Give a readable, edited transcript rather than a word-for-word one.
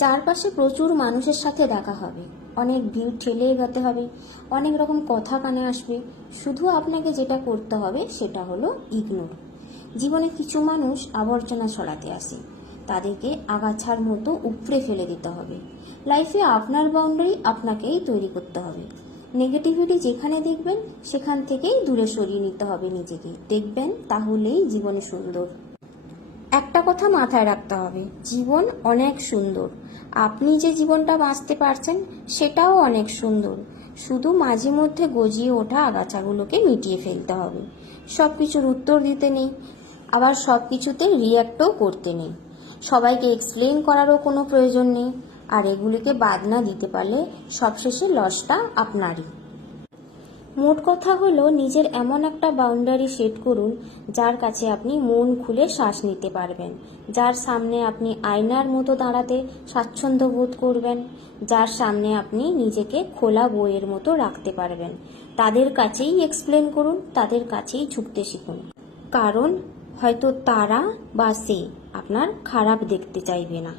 চারপাশে প্রচুর মানুষের সাথে দেখা হবে, অনেক ভিড় ঠেলে এগোতে হবে, অনেক রকম কথা কানে আসবে। শুধু আপনাকে যেটা করতে হবে সেটা হলো ইগনোর। জীবনে কিছু মানুষ আবর্জনা ছড়াতে আসে, তাদেরকে আগাছার মতো উপড়ে ফেলে দিতে হবে। লাইফে আপনার বাউন্ডারি আপনাকেই তৈরি করতে হবে। নেগেটিভিটি যেখানে দেখবেন সেখান থেকেই দূরে সরিয়ে নিতে হবে নিজেকে। দেখবেন তাহলেই জীবনে সুন্দর। একটা কথা মাথায় রাখতে হবে, জীবন অনেক সুন্দর। আপনি যে জীবনটা বাঁচতে পারছেন সেটাও অনেক সুন্দর। শুধু মাঝে মধ্যে গজিয়ে ওঠা আগাছাগুলোকে মিটিয়ে ফেলতে হবে। সব কিছুর উত্তর দিতে নেই, আবার সব কিছুতে রিয়্যাক্টও করতে নেই। সবাইকে এক্সপ্লেন করারও কোনো প্রয়োজন নেই। আর এগুলিকে বাদ না দিতে পারলে সবশেষে লসটা আপনারই। মোট কথা হলো, নিজের এমন একটা বাউন্ডারি সেট করুন যার কাছে আপনি মন খুলে শ্বাস নিতে পারবেন, যার সামনে আপনি আয়নার মতো দাঁড়াতে স্বাচ্ছন্দ্য বোধ করবেন, যার সামনে আপনি নিজেকে খোলা বইয়ের মতো রাখতে পারবেন। তাদের কাছেই এক্সপ্লেন করুন, তাদের কাছেই ঝুঁকতে শিখুন। কারণ হয়তো তারা বা সে আপনার খারাপ দেখতে চাইবে না।